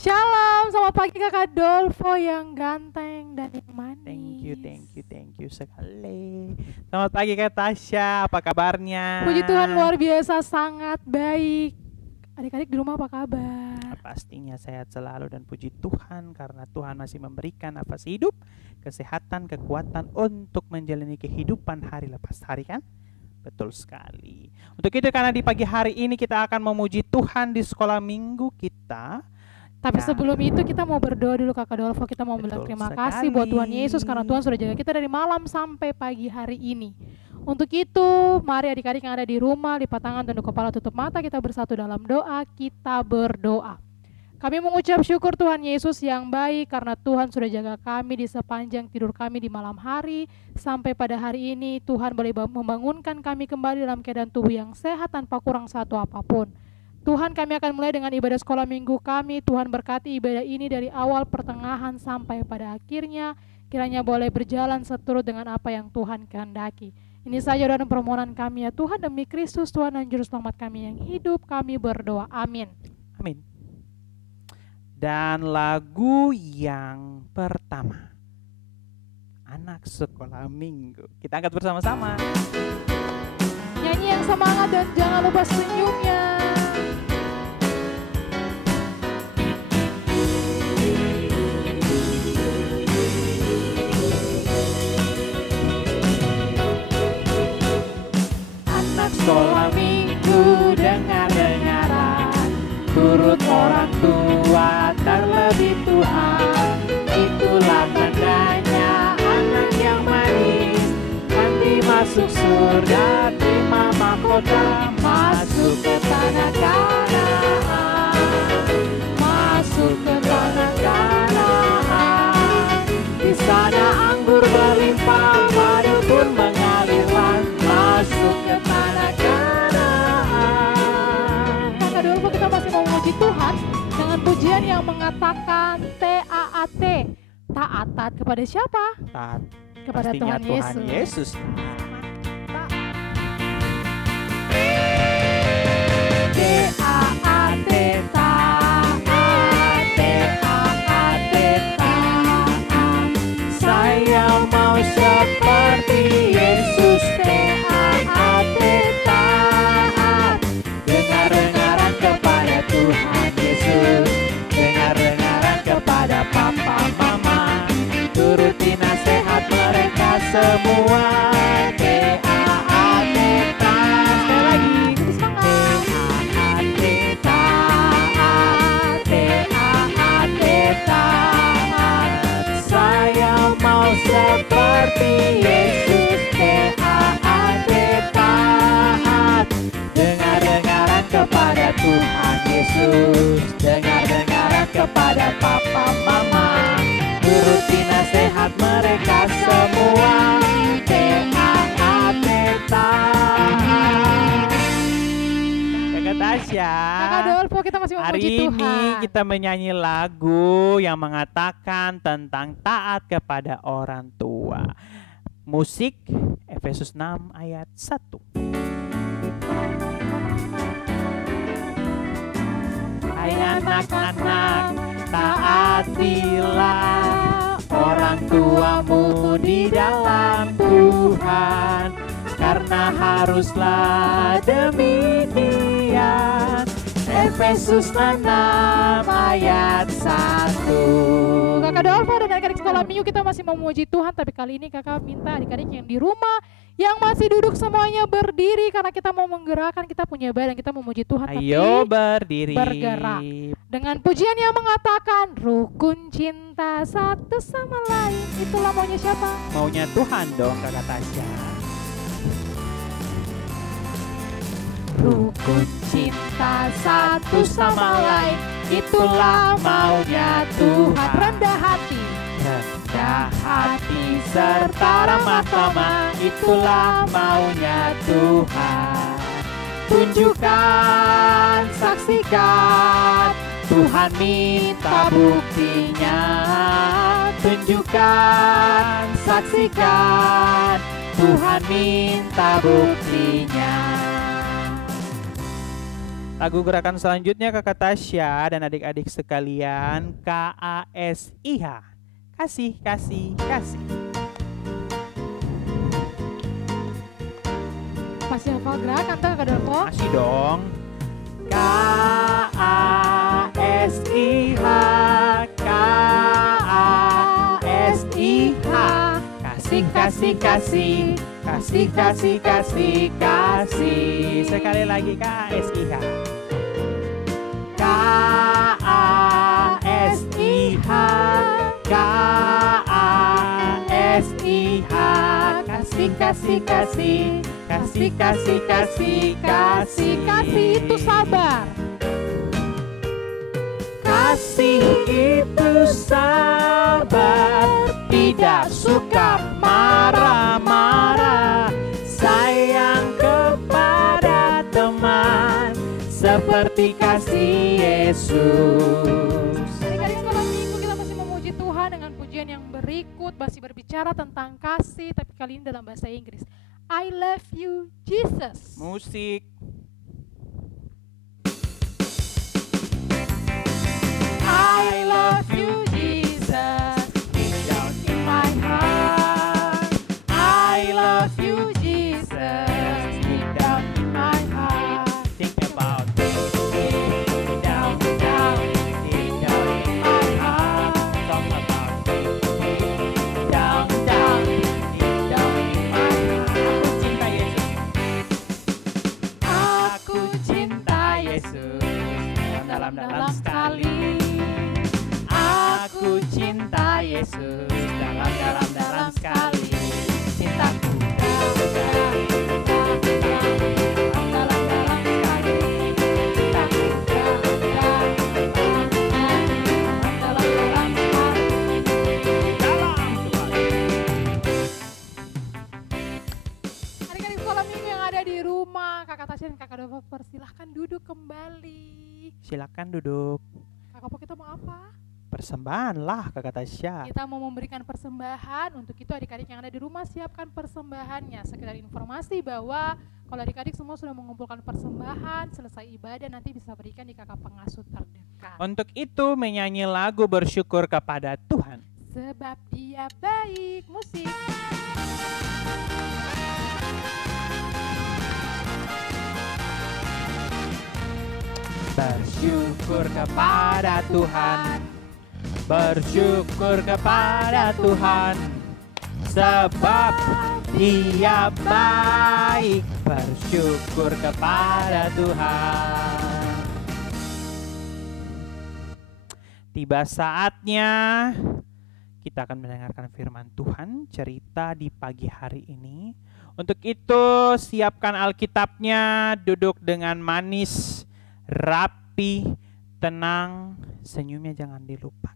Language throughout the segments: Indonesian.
Shalom, selamat pagi Kakak Dolfo yang ganteng dan yang manis. Thank you sekali. Selamat pagi Kak Tasya, apa kabarnya? Puji Tuhan luar biasa, sangat baik. Adik-adik di rumah apa kabar? Pastinya sehat selalu dan puji Tuhan karena Tuhan masih memberikan nafas hidup, kesehatan, kekuatan untuk menjalani kehidupan hari lepas hari kan? Betul sekali. Untuk itu karena di pagi hari ini kita akan memuji Tuhan di sekolah minggu kita. Tapi sebelum itu kita mau berdoa dulu Kakak Dolfo. Kita mau bilang terima kasih buat Tuhan Yesus karena Tuhan sudah jaga kita dari malam sampai pagi hari ini. Untuk itu mari adik-adik yang ada di rumah lipat tangan, tunduk kepala, tutup mata, kita bersatu dalam doa. Kita berdoa. Kami mengucap syukur Tuhan Yesus yang baik karena Tuhan sudah jaga kami di sepanjang tidur kami di malam hari. Sampai pada hari ini Tuhan boleh membangunkan kami kembali dalam keadaan tubuh yang sehat tanpa kurang satu apapun. Tuhan, kami akan mulai dengan ibadah sekolah minggu kami. Tuhan berkati ibadah ini dari awal, pertengahan, sampai pada akhirnya. Kiranya boleh berjalan seturut dengan apa yang Tuhan kehendaki. Ini saja doa dan permohonan kami ya Tuhan, demi Kristus Tuhan dan Juru Selamat kami yang hidup, kami berdoa. Amin. Amin. Dan lagu yang pertama, anak sekolah minggu. Kita angkat bersama-sama. Nyanyi yang semangat dan jangan lupa senyumnya. Sekolah minggu dengar-dengaran, turut orang tua terlebih Tuhan. Itulah tandanya anak yang manis, nanti masuk surga, terima mahkota, masuk ke tanah Kanaan, masuk ke tanah Kanaan. Di sana anggur berlimpah, madu pun mengalirlah, masuk ke tanah Kanaan. Kakak Dolfo, kita masih mau memuji Tuhan dengan pujian yang mengatakan T-A-A-T, taat kepada siapa? Taat Kepada pastinya Tuhan Yesus. T-A-A-T, taat, T-A-A-T, taat. Saya mau seperti Yesus, T-A-A-T, taat. Dengar-dengaran kepada Tuhan Yesus, dengar-dengaran kepada papa mama, turuti nasihat mereka semua. T-A-A-T, taat. Sekali lagi, T-A-A-T, taat, T-A-A-T, taat. Saya mau seperti Yesus, T-A-A-T, taat. Dengar-dengaran kepada Tuhan Yesus, dengar-dengaran kepada papa mama, turuti nasihat mereka semua. T-A-A-T, taat. Kakak Tasya, Kakak Dolfo, kita masih mau hari memuji ini Tuhan. kita menyanyi lagu yang mengatakan tentang taat kepada orang tua. Musik Efesus 6 ayat 1. Hai anak-anak, taatilah orang tuamu di dalam Tuhan, karena haruslah demikian. Efesus 6 ayat 1. Kakak Dolfo dan adik-adik sekolah minggu, kita masih mau memuji Tuhan. Tapi kali ini kakak minta adik-adik yang di rumah, yang masih duduk semuanya berdiri, karena kita mau menggerakkan, kita punya badan, kita memuji Tuhan. Ayo tapi berdiri. bergerak dengan pujian yang mengatakan rukun cinta satu sama lain. Itulah maunya siapa? Maunya Tuhan dong Kakak Tasya. Rukun cinta satu sama lain, itulah maunya Tuhan. Rendah hati, Rendah hati serta ramah tamah, itulah maunya Tuhan. Tunjukkan, saksikan, Tuhan minta buktinya. Tunjukkan, saksikan, Tuhan minta buktinya. Lagu gerakan selanjutnya Kakak Tasya dan adik-adik sekalian, KASIH. Kasih, kasih, kasih. Masih hafal gerakan tuh Kak Dolfo? Masih dong. KASIH, KASIH. Kasih, kasih, kasih. Kasih, kasih, kasih, kasih. Sekali lagi KASIH. KASIH, KASIH. Kasih, kasih, kasih. Kasih, kasih, kasih, kasih. Kasih itu sabar. Kasih itu sabar, tidak suka marah-marah, sayang kepada teman seperti kasih Yesus. Adik-adik sekolah minggu kita masih memuji Tuhan dengan pujian yang berikut, masih berbicara tentang kasih, tapi kali ini dalam bahasa Inggris. I love you Jesus. Musik. I love you Jesus, deep down in my heart. I love you Jesus, deep down in my heart. Think about Deep down, down, deep down in my heart. Talk about down, down, deep down in my heart. Aku cinta Yesus. Dalam-dalam sekali. Aku cinta Yesus. Dalam-dalam sekali. Cintaku dalam-dalam sekali. Cintaku dalam-dalam Adik-adik sekolah minggu yang ada di rumah, Kakak Tasya dan Kakak Dova persilahkan duduk kembali. Silakan duduk. Kakak Po kita mau apa? Persembahan lah Kakak Tasya. Kita mau memberikan persembahan. Untuk itu adik-adik yang ada di rumah siapkan persembahannya. Sekedar informasi bahwa kalau adik-adik semua sudah mengumpulkan persembahan, selesai ibadah nanti bisa berikan di kakak pengasuh terdekat. Untuk itu menyanyi lagu bersyukur kepada Tuhan. Sebab Dia baik. Musik. Bersyukur kepada Tuhan. Bersyukur kepada Tuhan. Sebab Dia baik. Bersyukur kepada Tuhan. Tiba saatnya kita akan mendengarkan firman Tuhan, cerita di pagi hari ini. Untuk itu siapkan Alkitabnya, duduk dengan manis, rapi, tenang, senyumnya jangan dilupakan.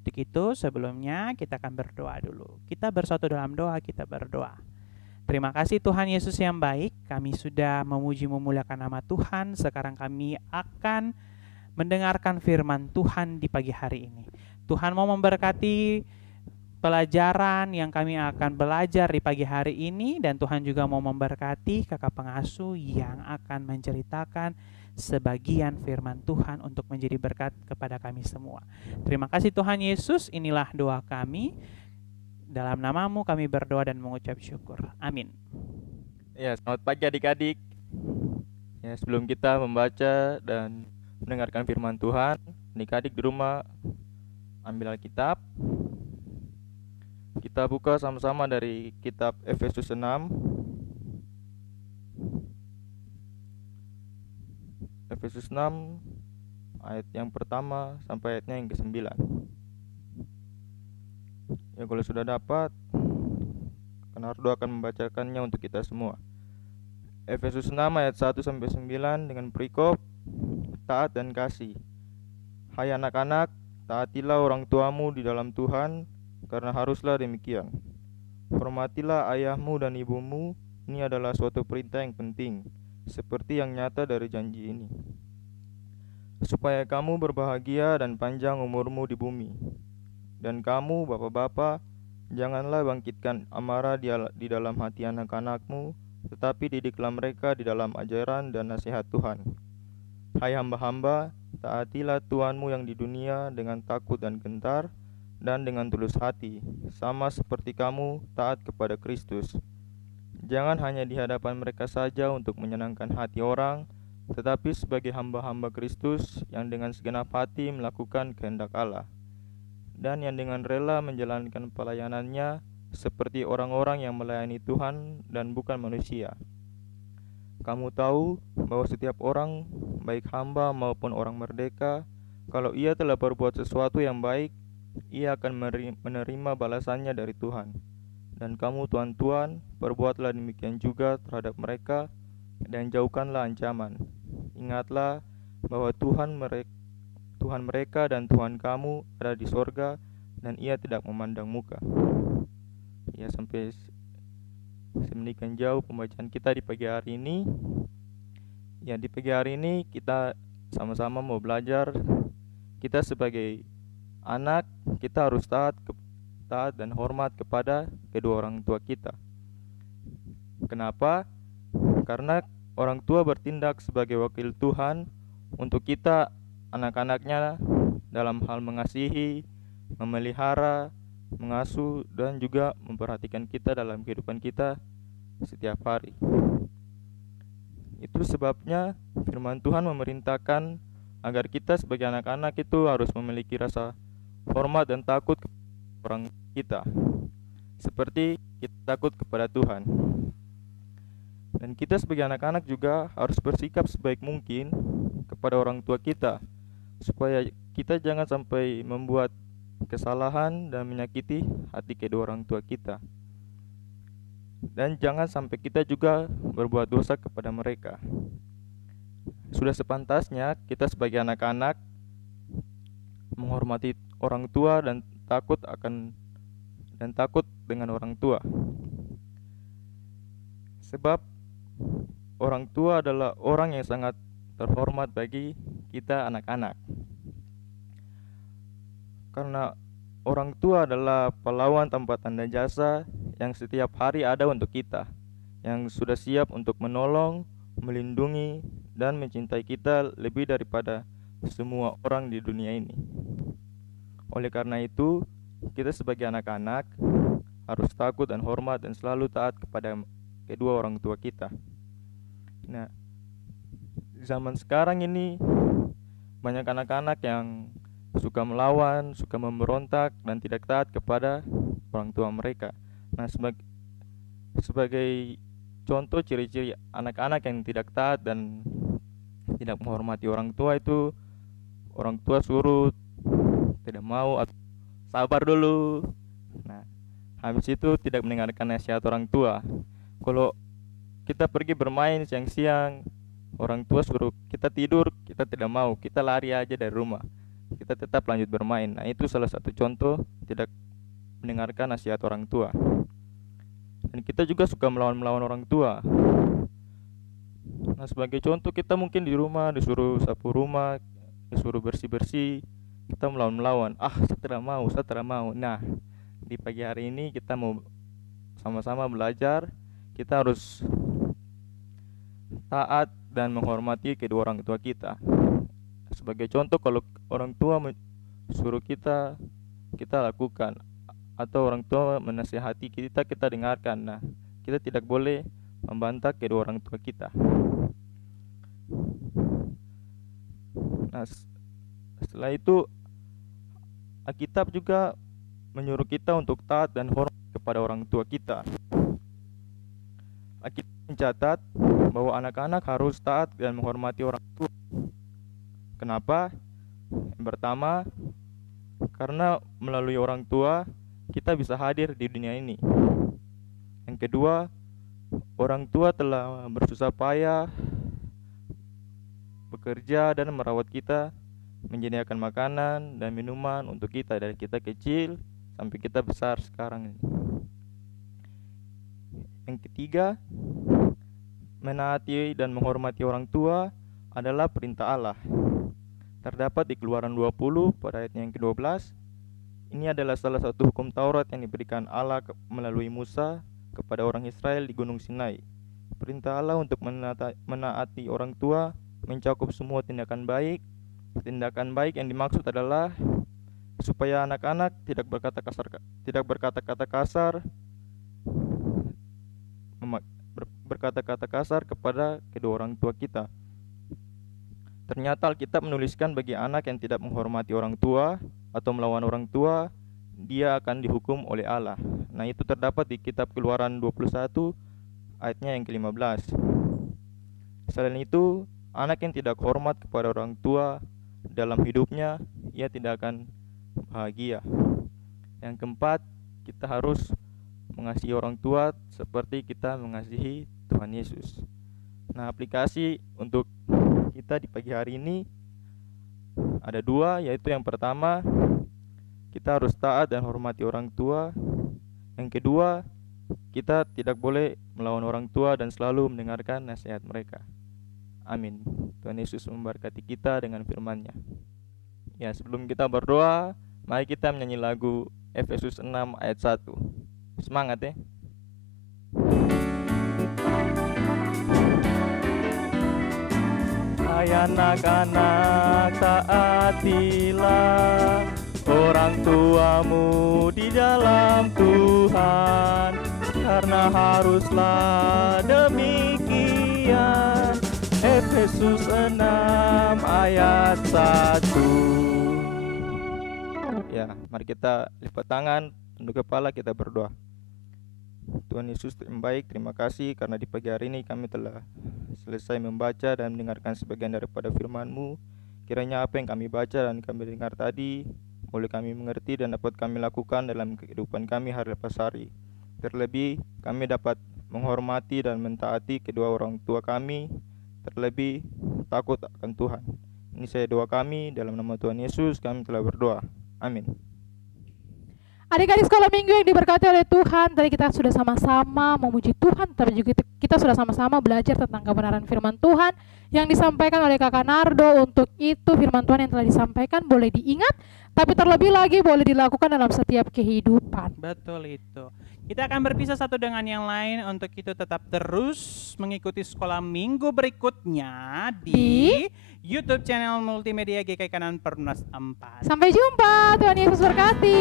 Untuk itu sebelumnya kita akan berdoa dulu. Kita bersatu dalam doa, kita berdoa. Terima kasih Tuhan Yesus yang baik, kami sudah memuji memuliakan nama Tuhan. Sekarang kami akan mendengarkan firman Tuhan di pagi hari ini. Tuhan mau memberkati pelajaran yang kami akan belajar di pagi hari ini, dan Tuhan juga mau memberkati kakak pengasuh yang akan menceritakan sebagian firman Tuhan untuk menjadi berkat kepada kami semua. Terima kasih Tuhan Yesus, inilah doa kami. Dalam namamu kami berdoa dan mengucap syukur. Amin. Ya, selamat pagi adik-adik. Ya, sebelum kita membaca dan mendengarkan firman Tuhan, adik-adik di rumah ambil Alkitab. Kita buka sama-sama dari kitab Efesus 6. Efesus 6 ayat yang pertama sampai ayatnya yang ke-9. Ya, kalau sudah dapat, Kanardo akan membacakannya untuk kita semua. Efesus 6 ayat 1 sampai 9 dengan perikop taat dan kasih. Hai anak-anak, taatilah orang tuamu di dalam Tuhan, karena haruslah demikian. Hormatilah ayahmu dan ibumu, ini adalah suatu perintah yang penting, seperti yang nyata dari janji ini, supaya kamu berbahagia dan panjang umurmu di bumi. Dan kamu, bapak-bapak, janganlah bangkitkan amarah di dalam hati anak-anakmu, tetapi didiklah mereka di dalam ajaran dan nasihat Tuhan. Hai hamba-hamba, taatilah Tuhanmu yang di dunia dengan takut dan gentar, dan dengan tulus hati, sama seperti kamu taat kepada Kristus. Jangan hanya di hadapan mereka saja untuk menyenangkan hati orang, tetapi sebagai hamba-hamba Kristus yang dengan segenap hati melakukan kehendak Allah, dan yang dengan rela menjalankan pelayanannya seperti orang-orang yang melayani Tuhan dan bukan manusia. Kamu tahu bahwa setiap orang, baik hamba maupun orang merdeka, kalau ia telah berbuat sesuatu yang baik, ia akan menerima balasannya dari Tuhan. Dan kamu tuan-tuan, perbuatlah demikian juga terhadap mereka, dan jauhkanlah ancaman. Ingatlah bahwa Tuhan mereka dan Tuhan kamu ada di sorga, dan ia tidak memandang muka. Ya, sampai sedemikian jauh pembacaan kita di pagi hari ini. Ya, di pagi hari ini kita sama-sama mau belajar. Kita sebagai anak, kita harus taat dan hormat kepada kedua orang tua kita. Kenapa? Karena orang tua bertindak sebagai wakil Tuhan untuk kita, anak-anaknya, dalam hal mengasihi, memelihara, mengasuh, dan juga memperhatikan kita dalam kehidupan kita setiap hari. Itu sebabnya firman Tuhan memerintahkan agar kita sebagai anak-anak itu harus memiliki rasa hormat dan takut kepada orang kita, seperti kita takut kepada Tuhan. Dan kita sebagai anak-anak juga harus bersikap sebaik mungkin kepada orang tua kita, supaya kita jangan sampai membuat kesalahan dan menyakiti hati kedua orang tua kita. Dan jangan sampai kita juga berbuat dosa kepada mereka. Sudah sepantasnya kita sebagai anak-anak menghormati orang tua dan takut dengan orang tua. Sebab orang tua adalah orang yang sangat terhormat bagi kita anak-anak. Karena orang tua adalah pahlawan tanpa tanda jasa yang setiap hari ada untuk kita, yang sudah siap untuk menolong, melindungi, dan mencintai kita lebih daripada semua orang di dunia ini. Oleh karena itu, kita sebagai anak-anak harus takut dan hormat dan selalu taat kepada kedua orang tua kita. Nah, zaman sekarang ini banyak anak-anak yang suka melawan, suka memberontak, dan tidak taat kepada orang tua mereka. Nah, sebagai contoh ciri-ciri anak-anak yang tidak taat dan tidak menghormati orang tua itu, orang tua suruh tidak mau atau sabar dulu. Nah, habis itu tidak mendengarkan nasihat orang tua. Kalau kita pergi bermain siang-siang, orang tua suruh kita tidur, kita tidak mau, kita lari aja dari rumah, kita tetap lanjut bermain. Nah, itu salah satu contoh tidak mendengarkan nasihat orang tua. Dan kita juga suka melawan orang tua. Nah, sebagai contoh, kita mungkin di rumah disuruh sapu rumah, disuruh bersih-bersih, kita melawan. Saya tidak mau. Nah, di pagi hari ini kita mau sama-sama belajar. Kita harus taat dan menghormati kedua orang tua kita. Sebagai contoh, kalau orang tua suruh kita lakukan, atau orang tua menasihati kita dengarkan. Nah, kita tidak boleh membantah kedua orang tua kita. Nah, setelah itu Alkitab juga menyuruh kita untuk taat dan hormat kepada orang tua kita. Alkitab mencatat bahwa anak-anak harus taat dan menghormati orang tua. Kenapa? Yang pertama, karena melalui orang tua kita bisa hadir di dunia ini. Yang kedua, orang tua telah bersusah payah bekerja dan merawat kita, menyediakan makanan dan minuman untuk kita dari kita kecil sampai kita besar sekarang ini. Yang ketiga, menaati dan menghormati orang tua adalah perintah Allah. Terdapat di Keluaran 20 pada ayat yang ke-12. Ini adalah salah satu hukum Taurat yang diberikan Allah melalui Musa kepada orang Israel di Gunung Sinai. Perintah Allah untuk menaati orang tua mencakup semua tindakan baik. Tindakan baik yang dimaksud adalah supaya anak-anak tidak berkata-kata kasar, berkata-kata kasar kepada kedua orang tua kita. Ternyata Alkitab menuliskan bagi anak yang tidak menghormati orang tua atau melawan orang tua, dia akan dihukum oleh Allah. Nah, itu terdapat di kitab Keluaran 21 ayatnya yang ke-15. Selain itu, anak yang tidak hormat kepada orang tua dalam hidupnya, ia tidak akan bahagia. Yang keempat, kita harus mengasihi orang tua seperti kita mengasihi Tuhan Yesus. Nah, aplikasi untuk kita di pagi hari ini ada dua, yaitu yang pertama, kita harus taat dan hormati orang tua. Yang kedua, kita tidak boleh melawan orang tua dan selalu mendengarkan nasihat mereka. Amin. Tuhan Yesus memberkati kita dengan firman-Nya. Ya, sebelum kita berdoa, mari kita menyanyi lagu Efesus 6 ayat 1. Semangat ya. Hai anak-anak, taatilah orang tuamu di dalam Tuhan, karena haruslah demikian. Efesus 6 ayat 1. Ya, mari kita lipat tangan, tunduk kepala, kita berdoa. Tuhan Yesus yang baik, terima kasih karena di pagi hari ini kami telah selesai membaca dan mendengarkan sebagian daripada firman-Mu. Kiranya apa yang kami baca dan kami dengar tadi boleh kami mengerti dan dapat kami lakukan dalam kehidupan kami hari lepas hari. Terlebih kami dapat menghormati dan mentaati kedua orang tua kami, terlebih takut akan Tuhan. Ini saya doa kami, dalam nama Tuhan Yesus kami telah berdoa. Amin. Adik-adik sekolah minggu yang diberkati oleh Tuhan, tadi kita sudah sama-sama memuji Tuhan, tapi juga kita sudah sama-sama belajar tentang kebenaran firman Tuhan yang disampaikan oleh Kakak Nardo. Untuk itu firman Tuhan yang telah disampaikan boleh diingat, tapi terlebih lagi boleh dilakukan dalam setiap kehidupan. Betul itu. Kita akan berpisah satu dengan yang lain. Untuk itu tetap terus mengikuti sekolah minggu berikutnya di YouTube channel Multimedia GKI Kanan Perumnas 4. Sampai jumpa, Tuhan Yesus berkati.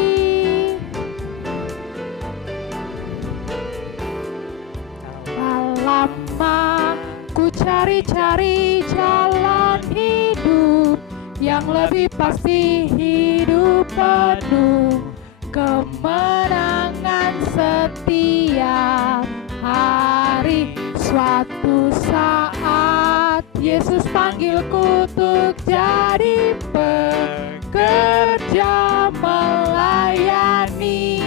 Lama ku cari-cari jalan hidup yang lebih pasti, hidup penuh kemenangan setiap hari. Suatu saat Yesus panggilku untuk jadi pekerja melayani,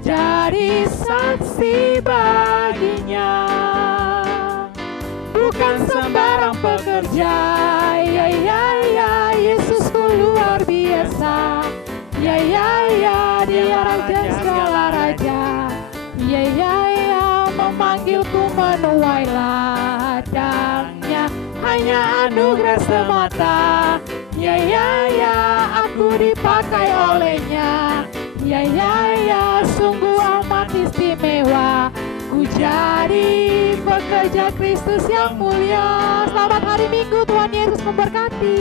jadi saksi baginya. Bukan sembarang pekerja, ya ya ya, Yesusku luar biasa. Ya ya ya, Dia Raja segala raja. Ya ya ya, memanggilku menuai ladangnya, hanya anugerah semata. Ya ya ya, aku dipakai olehnya. Ya ya ya, sungguh amat istimewa. Ku jadi pekerja Kristus yang mulia. Selamat hari Minggu, Tuhan Yesus memberkati.